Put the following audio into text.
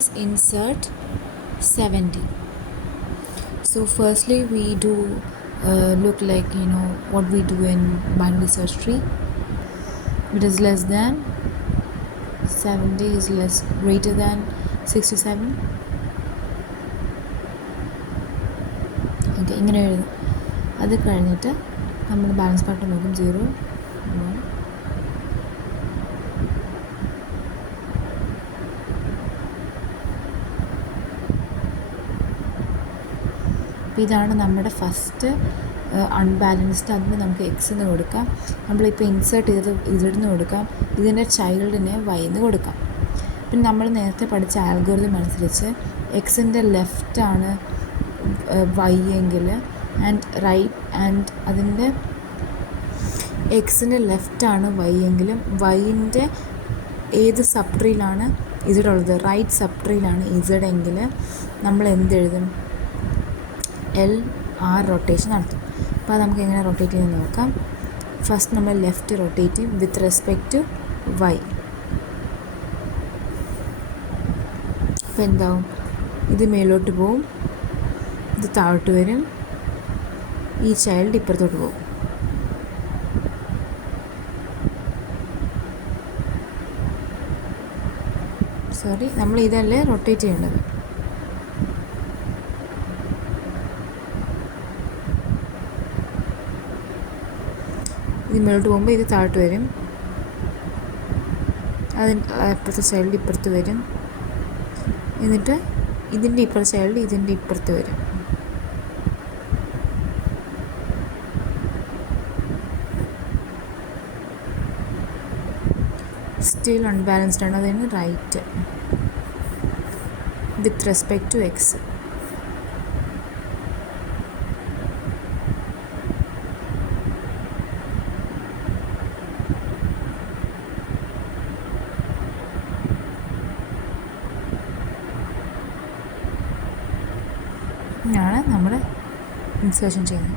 Insert 70. So firstly we do look like what we do in binary search tree. It is less than 70 is less greater than 67. Okay, ഇങ്ങനെ എഴുതും. അത് കഴിഞ്ഞിട്ട് നമ്മൾ balance part നോക്കും 0 1. അപ്പോൾ ഇതാണ് നമ്മുടെ ഫസ്റ്റ് അൺബാലൻസ്ഡ്. അതിന് നമുക്ക് എക്സ് എന്ന് കൊടുക്കാം. നമ്മളിപ്പോൾ ഇൻസേർട്ട് ചെയ്ത് ഇതെന്ന് കൊടുക്കാം. ഇതിൻ്റെ ചൈൽഡിനെ വൈ എന്ന് കൊടുക്കാം. പിന്നെ നമ്മൾ നേരത്തെ പഠിച്ച ആൽഗോരിതം അനുസരിച്ച് എക്സിൻ്റെ ലെഫ്റ്റാണ് വൈ എങ്കിൽ അതിൻ്റെ എക്സിൻ്റെ ലെഫ്റ്റാണ് വൈ എങ്കിലും വൈൻ്റെ ഏത് സബ് ട്രീയിലാണ് ഇസഡ് ഉള്ളത്, റൈറ്റ് സബ് ട്രീയിലാണ് ഇസഡ് എങ്കിൽ നമ്മൾ എന്തെഴുതും? LR റൊട്ടേഷൻ നടത്തും. അപ്പോൾ അത് നമുക്ക് എങ്ങനെ റൊട്ടേറ്റ് ചെയ്യുന്നത് നോക്കാം. ഫസ്റ്റ് നമ്മൾ ലെഫ്റ്റ് റൊട്ടേറ്റ് ചെയ്യും വിത്ത് റെസ്പെക്റ്റ് ടു വൈ. അപ്പോൾ എന്താവും? ഇത് മേലോട്ട് പോവും, ഇത് താഴോട്ട് വരും, ഈ ചൈൽഡ് ഇപ്പുറത്തോട്ട് പോകും. നമ്മൾ ഇതല്ലേ റൊട്ടേറ്റ് ചെയ്യേണ്ടത്. ഇത് മേലോട്ട് പോകുമ്പോൾ ഇത് താഴോട്ട് വരും, ഇപ്പുറത്തെ ചൈൽഡ് ഇപ്പുറത്ത് വരും, എന്നിട്ട് ഇതിൻ്റെ ഇപ്പുറത്തെ ചൈൽഡ് ഇതിൻ്റെ ഇപ്പുറത്ത് വരും. സ്റ്റിൽ അൺബാലൻസ്ഡ് ആണ്. അതിന് right with respect to X. ഇങ്ങനെയാണ് നമ്മൾ ഇൻസേർഷൻ ചെയ്യുന്നത്.